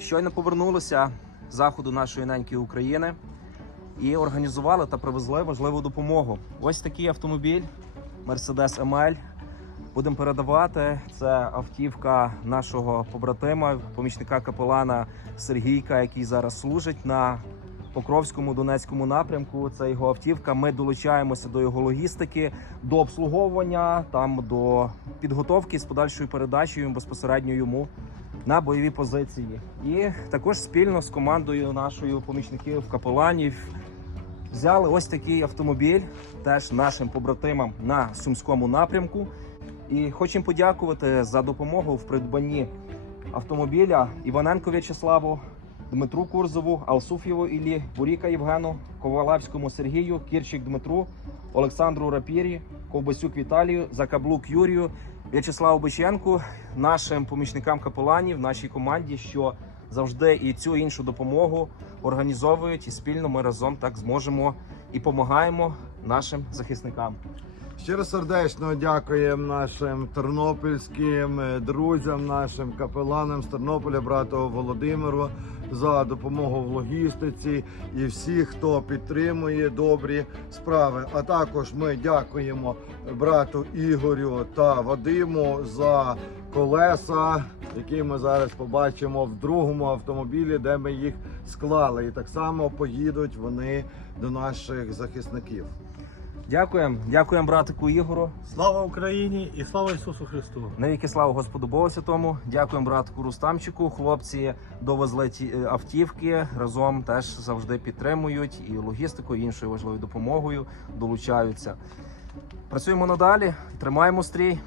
Щойно повернулися з заходу нашої неньки України і організували та привезли важливу допомогу. Ось такий автомобіль Mercedes ML. Будемо передавати. Це автівка нашого побратима, помічника капелана Сергійка, який зараз служить на Покровському Донецькому напрямку. Це його автівка. Ми долучаємося до його логістики, до обслуговування, там до підготовки з подальшою передачею безпосередньо йому на бойові позиції. І також спільно з командою нашою помічників капеланів взяли ось такий автомобіль, теж нашим побратимам на сумському напрямку. І хочемо подякувати за допомогу в придбанні автомобіля Іваненко В'ячеславу, Дмитру Курзову, Алсуфєву Іллі, Буріка Євгену, Ковалевському Сергію, Кірчик Дмитру, Олександру Рапірі, Ковбасюк Віталію, Закаблук Юрію, В'ячеславу Биченку, нашим помічникам капеланів, нашій команді, що завжди і цю іншу допомогу організовують, і спільно ми разом так зможемо і допомагаємо нашим захисникам. Щиро сердечно дякуємо нашим тернопільським е, друзям, нашим капеланам з Тернополя, брату Володимиру, за допомогу в логістиці і всіх, хто підтримує добрі справи. А також ми дякуємо брату Ігорю та Вадиму за колеса, які ми зараз побачимо в другому автомобілі, де ми їх склали. І так само поїдуть вони до наших захисників. Дякуємо, дякуємо братику Ігору. Слава Україні і слава Ісусу Христу! Навіки слава Господу Богу Святому. Дякуємо братику Рустамчику. Хлопці довезли ті автівки разом теж завжди підтримують і логістикою, і іншою важливою допомогою долучаються. Працюємо надалі, тримаємо стрій.